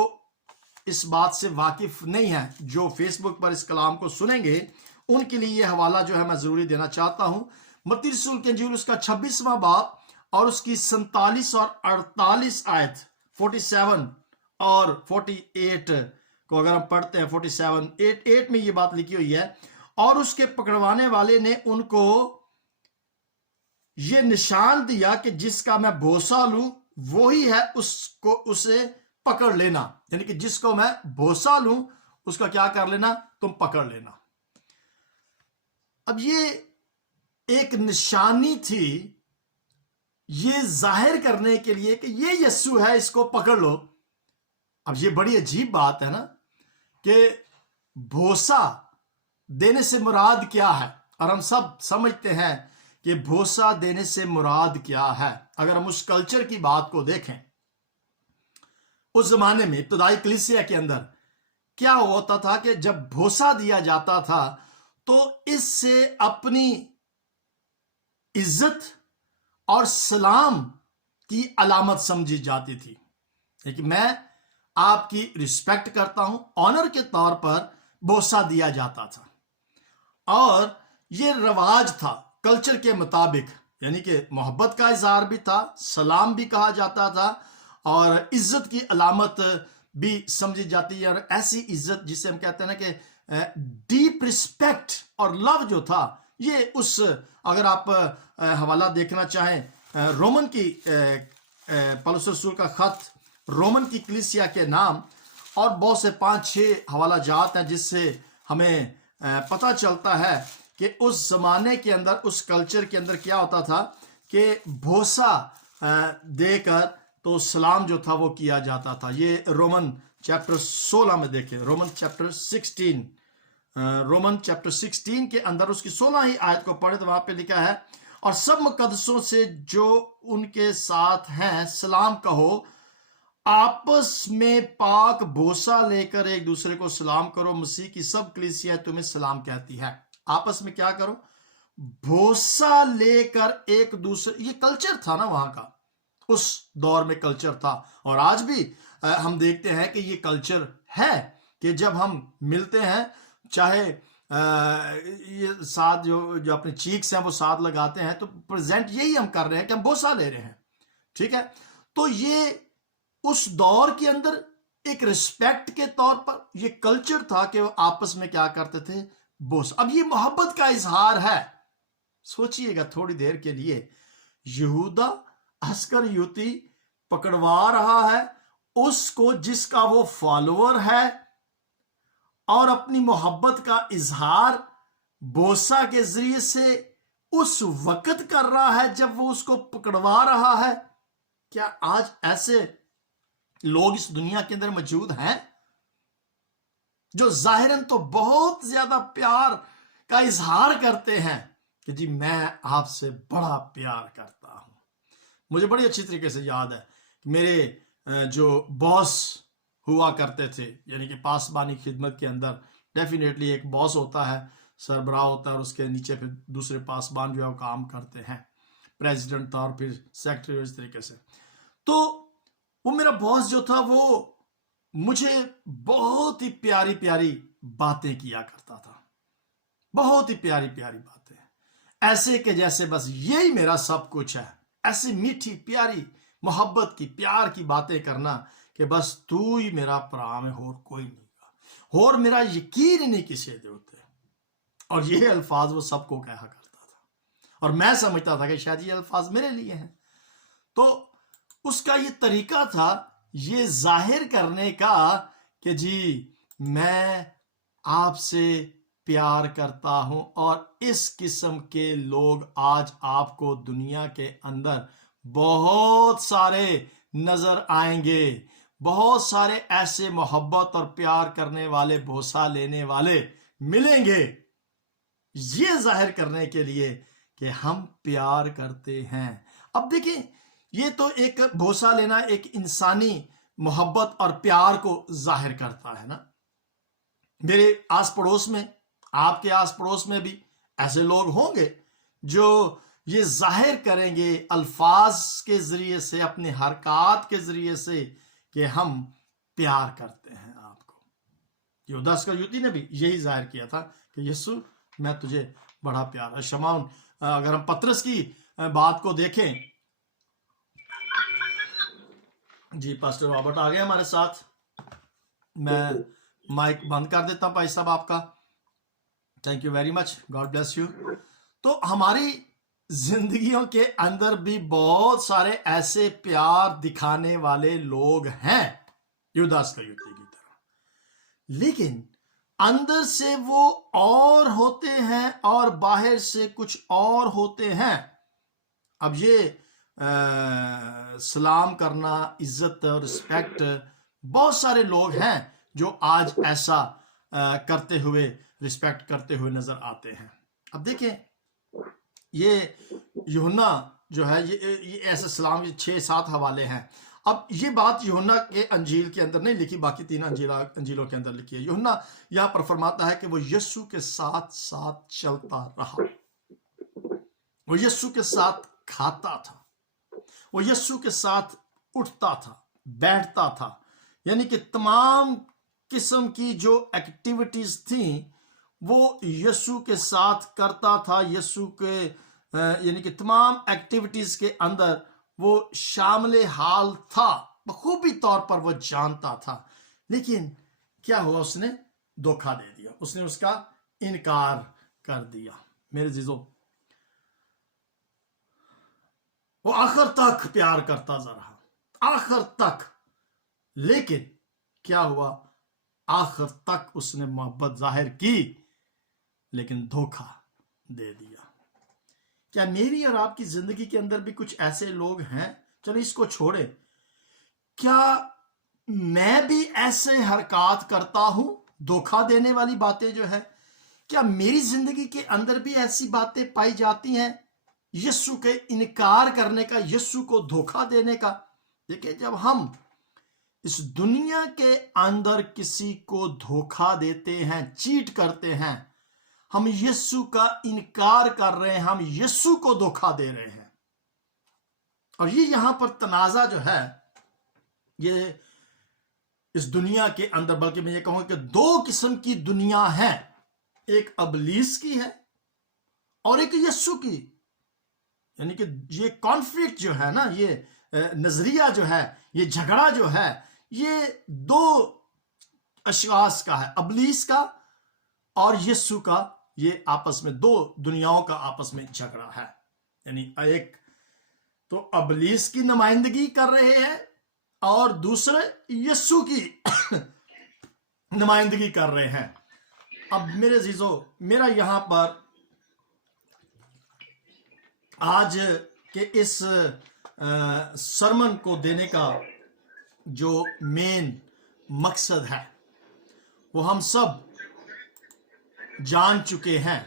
इस बात से वाकिफ नहीं है, जो फेसबुक पर इस कलाम को सुनेंगे, उनके लिए यह हवाला जो है मैं जरूरी देना चाहता हूं। मत्ती रसूल की अंजील उसका 26वां बाब और उसकी 47 और 48 आयत, 47 और 48 को अगर हम पढ़ते हैं, 47:8 में ये बात लिखी हुई है, और उसके पकड़वाने वाले ने उनको ये निशान दिया कि जिसका मैं भरोसा लूं वो ही है, उसको उसे पकड़ लेना। यानी कि जिसको मैं भरोसा लूं उसका क्या कर लेना, तुम पकड़ लेना। अब ये एक निशानी थी, ये जाहिर करने के लिए कि ये यीशु है, इसको पकड़ लो। अब ये बड़ी अजीब बात है ना कि भरोसा देने से मुराद क्या है, और हम सब समझते हैं कि भरोसा देने से मुराद क्या है। अगर हम उस कल्चर की बात को देखें, उस जमाने में इब्तदाई कलीसिया के अंदर क्या होता था कि जब भरोसा दिया जाता था तो इससे अपनी इज्जत और सलाम की अलामत समझी जाती थी। लेकिन मैं आपकी रिस्पेक्ट करता हूं, ऑनर के तौर पर भरोसा दिया जाता था, और ये रवाज था कल्चर के मुताबिक। यानी कि मोहब्बत का इजहार भी था, सलाम भी कहा जाता था, और इज्जत की अलामत भी समझी जाती है। और ऐसी इज्जत जिसे हम कहते हैं ना कि डीप रिस्पेक्ट और लव जो था, ये उस, अगर आप हवाला देखना चाहें रोमन की पौलुस रसूल का खत रोमन की कलीसिया के नाम, और बहुत से 5-6 हवाला जात हैं जिससे हमें पता चलता है कि उस जमाने के अंदर, उस कल्चर के अंदर क्या होता था कि भरोसा देकर तो सलाम जो था वो किया जाता था। ये रोमन चैप्टर 16 में देखें, रोमन चैप्टर 16 के अंदर उसकी 16 ही आयत को पढ़े तो वहां पे लिखा है, और सब मुकद्दसों से जो उनके साथ हैं सलाम कहो, आपस में पाक भरोसा लेकर एक दूसरे को सलाम करो। मसीह की सब कलीसिया तुम्हें सलाम कहती है। आपस में क्या करो, भरोसा लेकर एक दूसरे, ये कल्चर था ना वहां का, उस दौर में कल्चर था। और आज भी हम देखते हैं कि ये कल्चर है कि जब हम मिलते हैं, चाहे ये साथ जो अपने चीक्स हैं वो साथ लगाते हैं, तो प्रेजेंट यही हम कर रहे हैं कि हम बोसा ले रहे हैं, ठीक है। तो ये उस दौर के अंदर एक रिस्पेक्ट के तौर पर ये कल्चर था कि वो आपस में क्या करते थे, बोस। अब ये मोहब्बत का इजहार है। सोचिएगा थोड़ी देर के लिए, यहूदा अस्करियोती पकड़वा रहा है उसको जिसका वो फॉलोअर है, और अपनी मोहब्बत का इजहार बोसा के जरिए से उस वक्त कर रहा है जब वो उसको पकड़वा रहा है। क्या आज ऐसे लोग इस दुनिया के अंदर मौजूद हैं जो जाहिरन तो बहुत ज्यादा प्यार का इजहार करते हैं कि जी मैं आपसे बड़ा प्यार करता हूं। मुझे बड़ी अच्छी तरीके से याद है मेरे जो बॉस हुआ करते थे, यानी कि पासबानी खिदमत के अंदर डेफिनेटली एक बॉस होता है, सरबराह होता है, और उसके नीचे फिर दूसरे पासबान जो है वो काम करते हैं, प्रेसिडेंट था और फिर सेक्रेटरी, इस तरीके से। तो वो मेरा बॉस जो था वो मुझे बहुत ही प्यारी प्यारी बातें किया करता था, बहुत ही प्यारी प्यारी बातें, ऐसे कि जैसे बस यही मेरा सब कुछ है। ऐसी मीठी प्यारी मोहब्बत की, प्यार की बातें करना कि बस तू ही मेरा प्राण है, और कोई नहीं, और मेरा यकीन नहीं किसी दे होते। और ये अल्फाज वो सबको कहा करता था, और मैं समझता था कि शायद ये अल्फाज मेरे लिए हैं। तो उसका ये तरीका था ये जाहिर करने का कि जी मैं आपसे प्यार करता हूं। और इस किस्म के लोग आज आपको दुनिया के अंदर बहुत सारे नजर आएंगे, बहुत सारे ऐसे मोहब्बत और प्यार करने वाले, भरोसा लेने वाले मिलेंगे, ये जाहिर करने के लिए कि हम प्यार करते हैं। अब देखिए, ये तो एक भरोसा लेना एक इंसानी मोहब्बत और प्यार को जाहिर करता है ना। मेरे आस पड़ोस में, आपके आस पड़ोस में भी ऐसे लोग होंगे जो ये जाहिर करेंगे अल्फाज के जरिए से, अपने हरकत के जरिए से कि हम प्यार करते हैं आपको। यहूदा अस्करियोती ने भी यही जाहिर किया था कि यीशु मैं तुझे बड़ा प्यार है। शमाउन, अगर हम पतरस की बात को देखें, जी पास्टर रॉबर्ट आ गए हमारे साथ, मैं माइक बंद कर देता हूं भाई साहब आपका। Thank you very much, God bless you. तो हमारी जिंदगियों के अंदर भी बहुत सारे ऐसे प्यार दिखाने वाले लोग हैं यहूदा अस्करियोती की तरह, लेकिन अंदर से वो और होते हैं और बाहर से कुछ और होते हैं। अब ये सलाम करना, इज्जत और रिस्पेक्ट, बहुत सारे लोग हैं जो आज ऐसा करते हुए, रिस्पेक्ट करते हुए नजर आते हैं। अब देखें, ये यूहन्ना जो है ये ऐसे सलाम के 6-7 हवाले हैं। अब ये बात यूहन्ना के अंजील के अंदर नहीं लिखी, बाकी 3 अंजीलों के अंदर लिखी है। यूहन्ना यहाँ पर फरमाता है कि वो यीशु के साथ साथ चलता रहा, वो यीशु के साथ खाता था, वो यीशु के साथ उठता था, बैठता था, यानी कि तमाम किस्म की जो एक्टिविटीज थी वो यीशु के साथ करता था। यीशु के यानी कि तमाम एक्टिविटीज के अंदर वो शामिल हाल था, बखूबी तौर पर वो जानता था। लेकिन क्या हुआ, उसने धोखा दे दिया, उसने उसका इनकार कर दिया। मेरे जीजों, वो आखिर तक प्यार करता रहा, आखिर तक, लेकिन क्या हुआ, आखिर तक उसने मोहब्बत जाहिर की लेकिन धोखा दे दिया। क्या मेरी और आपकी जिंदगी के अंदर भी कुछ ऐसे लोग हैं? चलो इसको छोड़े, क्या मैं भी ऐसे हरकत करता हूं, धोखा देने वाली बातें जो है, क्या मेरी जिंदगी के अंदर भी ऐसी बातें पाई जाती हैं यीशु के इनकार करने का, यीशु को धोखा देने का? देखिए, जब हम इस दुनिया के अंदर किसी को धोखा देते हैं, चीट करते हैं, हम यीशु का इनकार कर रहे हैं, हम यीशु को धोखा दे रहे हैं। और ये यहां पर तनाजा जो है ये इस दुनिया के अंदर, बल्कि मैं ये कहूंगा कि दो किस्म की दुनिया है, एक अबलीस की है और एक यीशु की। यानी कि ये कॉन्फ्लिक्ट जो है ना, ये नजरिया जो है, ये झगड़ा जो है, ये दो अशखास का है, अबलीस का और यीशु का। ये आपस में दो दुनियाओं का आपस में झगड़ा है। यानी एक तो अबलीस की नुमाइंदगी कर रहे हैं और दूसरे यीशु की नुमाइंदगी कर रहे हैं। अब मेरे अजीजों, मेरा यहां पर आज के इस सरमन को देने का जो मेन मकसद है वो हम सब जान चुके हैं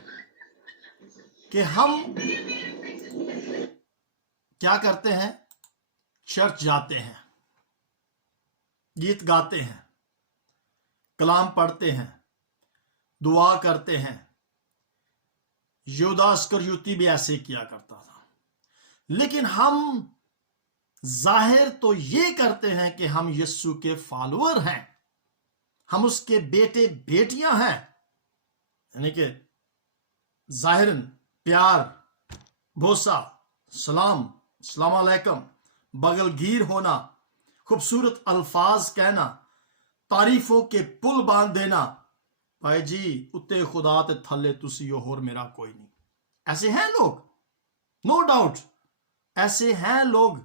कि हम क्या करते हैं, चर्च जाते हैं, गीत गाते हैं, कलाम पढ़ते हैं, दुआ करते हैं। यहूदा इस्करियोती भी ऐसे किया करता था। लेकिन हम जाहिर तो ये करते हैं कि हम यीशु के फॉलोअर हैं, हम उसके बेटे बेटियां हैं। यानी कि जाहिरन प्यार, भरोसा, सलाम, अस्सलाम अलैकुम, बगलगीर होना, खूबसूरत अल्फाज कहना, तारीफों के पुल बांध देना, भाई जी उत्ते खुदा ते थल्ले तुसी होर मेरा कोई नहीं। ऐसे हैं लोग, नो डाउट ऐसे हैं लोग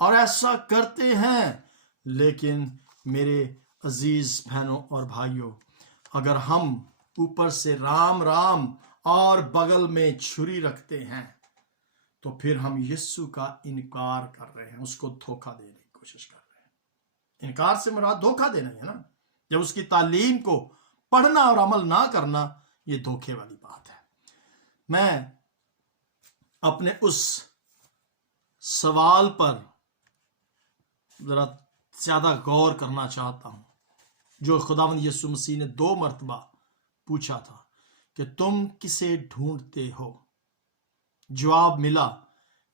और ऐसा करते हैं। लेकिन मेरे अजीज बहनों और भाइयों, अगर हम ऊपर से राम राम और बगल में छुरी रखते हैं तो फिर हम यीशु का इनकार कर रहे हैं, उसको धोखा देने की कोशिश कर रहे हैं। इनकार से मुराद धोखा देना है ना। जब उसकी तालीम को पढ़ना और अमल ना करना, ये धोखे वाली बात है। मैं अपने उस सवाल पर जरा ज्यादा गौर करना चाहता हूं जो खुदावंद यीशु मसीह ने 2 मरतबा पूछा था कि तुम किसे ढूंढते हो। जवाब मिला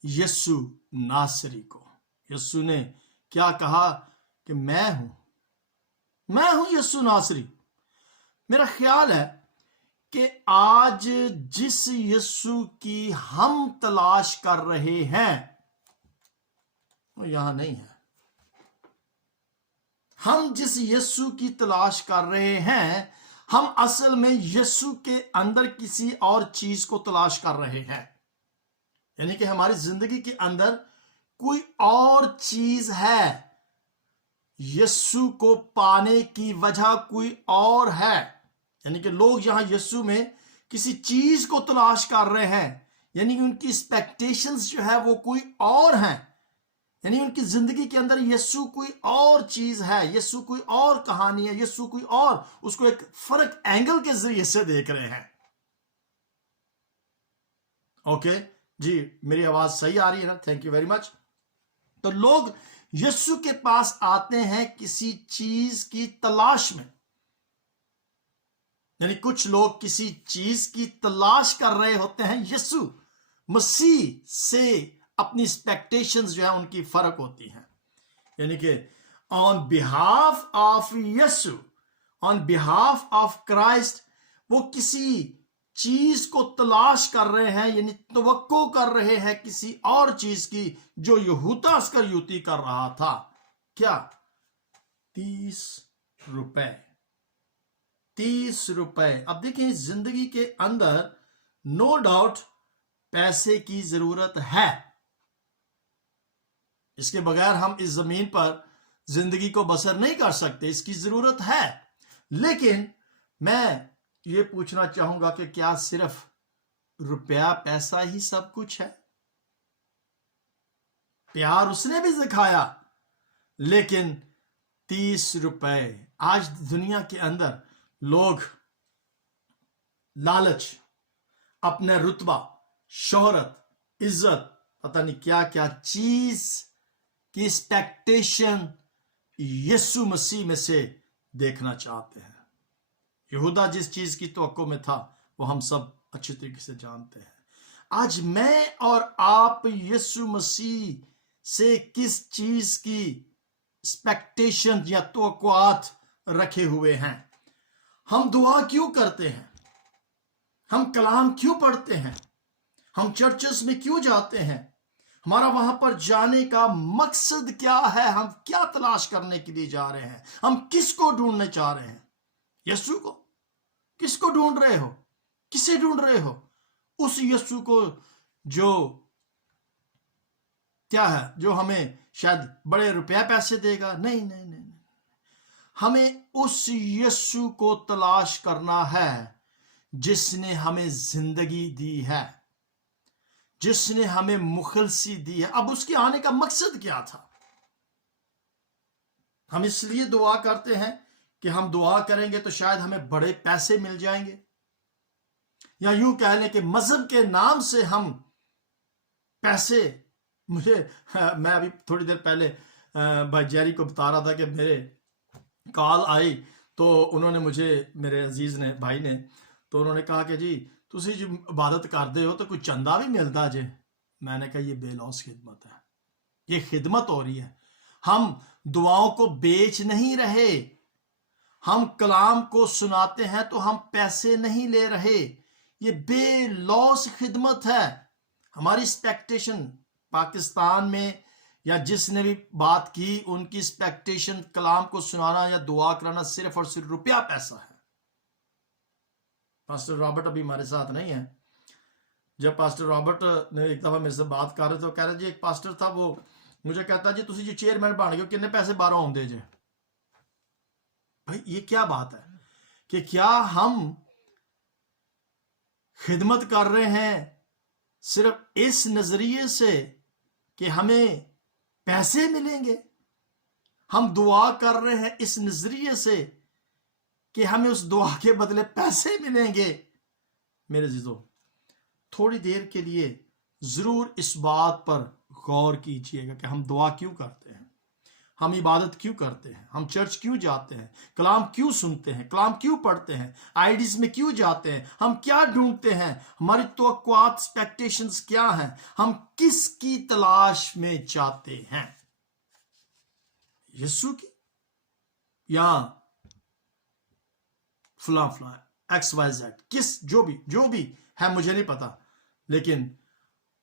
यीशु नासरी को। यीशु ने क्या कहा कि मैं हूं यीशु नासरी। मेरा ख्याल है कि आज जिस यीशु की हम तलाश कर रहे हैं वो यहां नहीं है। हम जिस यीशु की तलाश कर रहे हैं, हम असल में यीशु के अंदर किसी और चीज को तलाश कर रहे हैं। यानी कि हमारी जिंदगी के अंदर कोई और चीज है, यीशु को पाने की वजह कोई और है। यानी कि लोग यहां यीशु में किसी चीज को तलाश कर रहे हैं, यानी कि उनकी एक्सपेक्टेशंस जो है वो कोई और हैं। यानी उनकी जिंदगी के अंदर यीशु कोई और चीज है, यीशु कोई और कहानी है, यीशु कोई और, उसको एक फर्क एंगल के जरिए से देख रहे हैं। ओके जी, मेरी आवाज सही आ रही है ना? Thank you very much. तो लोग यीशु के पास आते हैं किसी चीज की तलाश में। यानी कुछ लोग किसी चीज की तलाश कर रहे होते हैं, यीशु मसीह से अपनी एक्सपेक्टेशंस जो है उनकी फर्क होती हैं। यानी कि on behalf of Yeshu, on behalf of Christ, वो किसी चीज को तलाश कर रहे हैं, यानी तवक्को कर रहे हैं किसी और चीज की जो यहूदा इस्करियोती कर रहा था। क्या? 30 रुपए। 30 रुपए। अब देखिए, जिंदगी के अंदर नो डाउट पैसे की जरूरत है, इसके बगैर हम इस जमीन पर जिंदगी को बसर नहीं कर सकते, इसकी जरूरत है। लेकिन मैं ये पूछना चाहूंगा कि क्या सिर्फ रुपया पैसा ही सब कुछ है? प्यार उसने भी दिखाया, लेकिन 30 रुपए। आज दुनिया के अंदर लोग लालच, अपने रुतबा, शोहरत, इज्जत, पता नहीं क्या क्या चीज की एक्सपेक्टेशन यीशु मसीह में से देखना चाहते हैं। यहूदा जिस चीज की तवक्को में था وہ ہم سب اچھی طریقے سے جانتے ہیں۔ آج میں اور آپ یسوع مسیح سے کس چیز کی ایکسپیکٹیشن یا توقعات رکھے ہوئے ہیں؟ ہم دعا کیوں کرتے ہیں؟ ہم کلام کیوں پڑھتے ہیں؟ ہم چرچز میں کیوں جاتے ہیں؟ ہمارا وہاں پر جانے کا مقصد کیا ہے؟ ہم کیا تلاش کرنے کے لیے جا رہے ہیں؟ ہم کس کو ڈھونڈنے چاہ رہے ہیں؟ یسوع کو؟ کس کو ڈھونڈ رہے ہو؟ کسے ڈھونڈ رہے ہو؟ اس یسوع کو جو کیا ہے، جو ہمیں شاید بڑے روپے پیسے دے گا؟ نہیں نہیں نہیں، ہمیں اس یسوع کو تلاش کرنا ہے جس نے ہمیں زندگی دی ہے، جس نے ہمیں مخلصی دی ہے۔ اب اس کے آنے کا مقصد کیا تھا؟ ہم اس لیے دعا کرتے ہیں کہ ہم دعا کریں گے تو شاید ہمیں بڑے پیسے مل جائیں گے، یا یوں کہہ لیں کہ مذہب کے نام سے ہم پیسے، میں ابھی تھوڑی دیر پہلے بھائی جیری کو بتا رہا تھا کہ میرے کال آئی تو انہوں نے مجھے، میرے عزیز نے، بھائی نے، تو انہوں نے کہا کہ جی تسی جو عبادت کرتے ہو تو کوئی چندہ بھی ملتا جے؟ میں نے کہا یہ بے لوس خدمت ہے، یہ خدمت ہو رہی ہے۔ ہم دعاؤں کو بیچ نہیں رہے، ہم کلام کو سناتے ہیں تو ہم پیسے نہیں لے رہے، یہ بے لوس خدمت ہے۔ ہماری ایکسپیکٹیشن پاکستان میں یا جس نے بھی بات کی، ان کی ایکسپیکٹیشن کلام کو سنانا یا دعا کرانا صرف اور صرف روپیہ پیسہ ہے۔ پاسٹر رابرٹ ابھی ہمارے ساتھ نہیں ہے۔ جب پاسٹر رابرٹ نے ایک دفعہ میرے سے بات کر رہے تو کہہ رہے جی، ایک پاسٹر تھا وہ مجھے کہتا جی تسی جو چیئرمین بن گئے ہو کتنے پیسے بارہ ہوندے جے؟ بھائی یہ کیا بات ہے کہ کیا ہم خدمت کر رہے ہیں صرف اس نظریے سے کہ ہمیں پیسے ملیں گے؟ ہم دعا کر رہے ہیں اس نظریے سے کہ ہمیں اس دعا کے بدلے پیسے ملیں گے؟ میرے عزیزو، تھوڑی دیر کے لیے ضرور اس بات پر غور کیجئے گا کہ ہم دعا کیوں کرتے ہیں، ہم عبادت کیوں کرتے ہیں، ہم چرچ کیوں جاتے ہیں، کلام کیوں سنتے ہیں، کلام کیوں پڑھتے ہیں، آئیڈیز میں کیوں جاتے ہیں، ہم کیا ڈھونڈتے ہیں، ہماری توقعات ایکسپیکٹیشنز کیا ہیں، ہم کس کی تلاش میں جاتے ہیں؟ یسوع کی یا فلاں فلاں ایکس وائی زیڈ، کس جو بھی ہے مجھے نہیں پتا، لیکن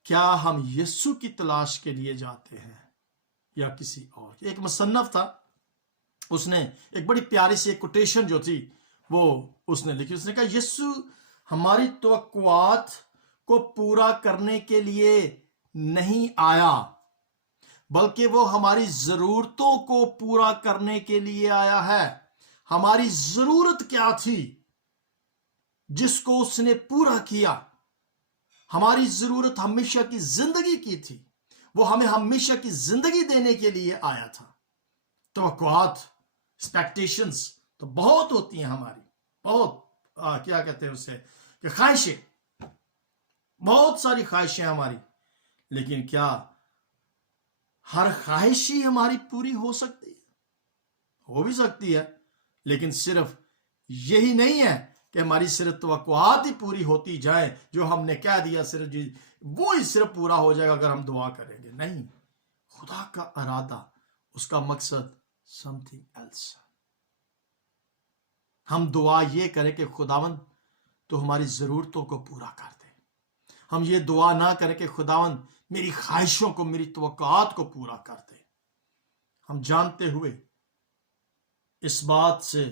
کیا ہم یسوع کی تلاش کے لیے جاتے ہیں یا کسی اور؟ ایک مصنف تھا، اس نے ایک بڑی پیاری سی ایک کوٹیشن جو تھی وہ اس نے لکھی، اس نے کہا یسوع ہماری توقعات کو پورا کرنے کے لیے نہیں آیا بلکہ وہ ہماری ضرورتوں کو پورا کرنے کے لیے آیا ہے۔ ہماری ضرورت کیا تھی جس کو اس نے پورا کیا؟ ہماری ضرورت ہمیشہ کی زندگی کی تھی، وہ ہمیں ہمیشہ کی زندگی دینے کے لیے آیا تھا۔ توقعات، ایکسپیکٹیشنز تو بہت ہوتی ہیں ہماری، بہت کیا کہتے ہیں اسے کہ خواہشیں، بہت ساری خواہشیں ہماری، لیکن کیا ہر خواہش ہی ہماری پوری ہو سکتی ہے؟ ہو بھی سکتی ہے، لیکن صرف یہی نہیں ہے کہ ہماری صرف توقعات ہی پوری ہوتی جائیں، جو ہم نے کہہ دیا صرف جی وہ ہی صرف پورا ہو جائے گا اگر ہم دعا کریں گے۔ نہیں، خدا کا ارادہ، اس کا مقصد something else۔ ہم دعا یہ کریں کہ خداوند تو ہماری ضرورتوں کو پورا کر دے، ہم یہ دعا نہ کریں کہ خداوند میری خواہشوں کو، میری توقعات کو پورا کر دے۔ ہم جانتے ہوئے اس بات سے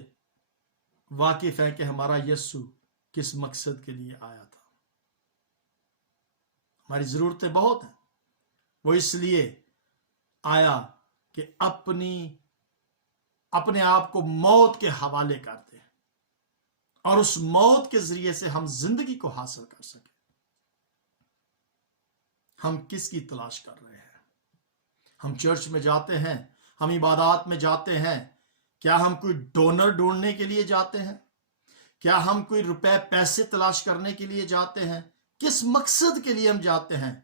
واقف ہے کہ ہمارا یسوع کس مقصد کے لیے آیا تھا۔ ہماری ضرورتیں بہت ہیں، وہ اس لیے آیا کہ اپنے آپ کو موت کے حوالے کر دے اور اس موت کے ذریعے سے ہم زندگی کو حاصل کر سکیں۔ ہم کس کی تلاش کر رہے ہیں؟ ہم چرچ میں جاتے ہیں، ہم عبادات میں جاتے ہیں، کیا ہم کوئی ڈونر ڈھونڈنے کے لیے جاتے ہیں؟ کیا ہم کوئی روپے پیسے تلاش کرنے کے لیے جاتے ہیں؟ کس مقصد کے لیے ہم جاتے ہیں؟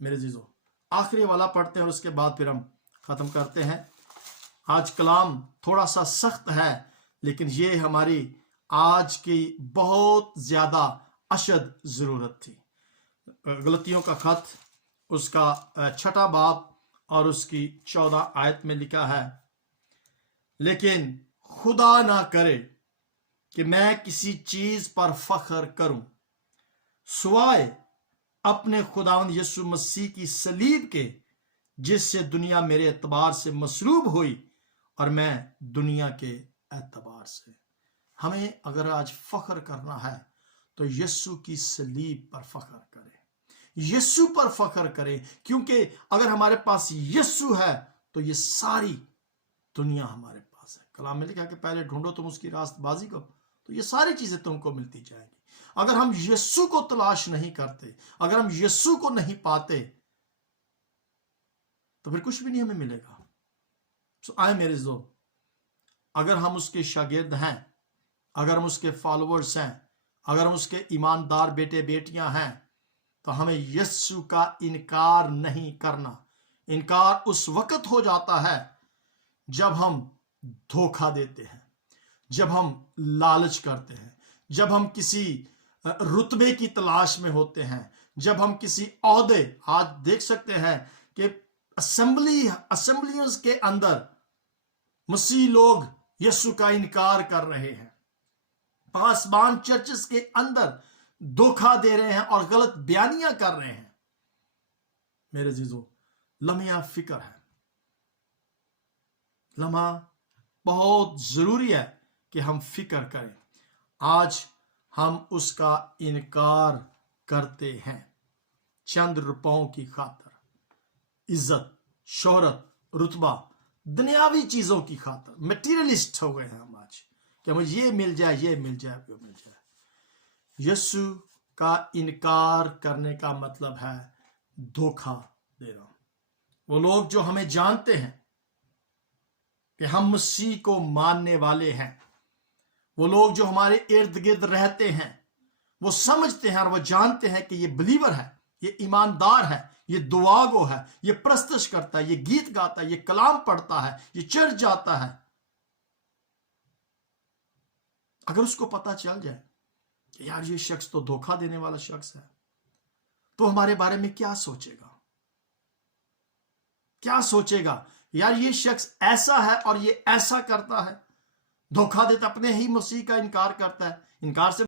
میرے عزیزو، آخری والا پڑھتے ہیں اور اس کے بعد پھر ہم ختم کرتے ہیں۔ آج کلام تھوڑا سا سخت ہے، لیکن یہ ہماری آج کی بہت زیادہ اشد ضرورت تھی۔ غلطیوں کا خط اس کا 6 باب اور اس کی 14 آیت میں لکھا ہے، لیکن خدا نہ کرے کہ میں کسی چیز پر فخر کروں سوائے اپنے خداوند یسوع مسیح کی صلیب کے، جس سے دنیا میرے اعتبار سے مسلوب ہوئی اور میں دنیا کے اعتبار سے۔ ہمیں اگر آج فخر کرنا ہے تو یسوع کی صلیب پر فخر کریں، یسوع پر فخر کریں، کیونکہ اگر ہمارے پاس یسوع ہے تو یہ ساری دنیا ہمارے پاس ہے۔ کلام میں لکھا کہ پہلے ڈھونڈو تم اس کی راست بازی کو تو یہ ساری چیزیں تم کو ملتی جائیں گی۔ اگر ہم یسوع کو تلاش نہیں کرتے، اگر ہم یسوع کو نہیں پاتے تو پھر کچھ بھی نہیں ہمیں ملے گا۔ آئے میرے دوست، اگر ہم اس کے شاگرد ہیں، اگر ہم اس کے فالوورز ہیں، اگر ہم اس کے ایماندار بیٹے بیٹیاں ہیں تو ہمیں یسوع کا انکار نہیں کرنا۔ انکار اس وقت ہو جاتا ہے جب ہم دھوکہ دیتے ہیں، جب ہم لالچ کرتے ہیں، جب ہم کسی رتبے کی تلاش میں ہوتے ہیں، جب ہم کسی عہدے، آج دیکھ سکتے ہیں کہ اسمبلیوں کے اندر مسیح لوگ یسوع کا انکار کر رہے ہیں، پاسبان چرچز کے اندر دھوکہ دے رہے ہیں اور غلط بیانیاں کر رہے ہیں۔ میرے عزیزو، لمحہ فکر ہے، لمحہ بہت ضروری ہے کہ ہم فکر کریں۔ آج ہم اس کا انکار کرتے ہیں چند روپوں کی خاطر، عزت، شہرت، رتبہ، دنیاوی چیزوں کی خاطر۔ میٹیریلسٹ ہو گئے ہیں ہم آج کہ مجھے یہ مل جائے، یہ مل جائے، وہ مل جائے۔ یسوع کا انکار کرنے کا مطلب ہے دھوکہ دینا۔ وہ لوگ جو ہمیں جانتے ہیں کہ ہم مسیح کو ماننے والے ہیں، وہ لوگ جو ہمارے ارد گرد رہتے ہیں، وہ سمجھتے ہیں اور وہ جانتے ہیں کہ یہ بلیور ہے، یہ ایماندار ہے، یہ دعا گو ہے، یہ پرستش کرتا ہے، یہ گیت گاتا ہے، یہ کلام پڑھتا ہے، یہ چرچ جاتا ہے۔ اگر اس کو پتا چل جائے کہ یار یہ شخص تو دھوکہ دینے والا شخص ہے، تو ہمارے بارے میں کیا سوچے گا؟ کیا سوچے گا؟ یار یہ شخص ایسا ہے اور یہ ایسا کرتا ہے، دھوکہ دیتا، اپنے ہی مسیح کا انکار کرتا ہے۔ انکار سے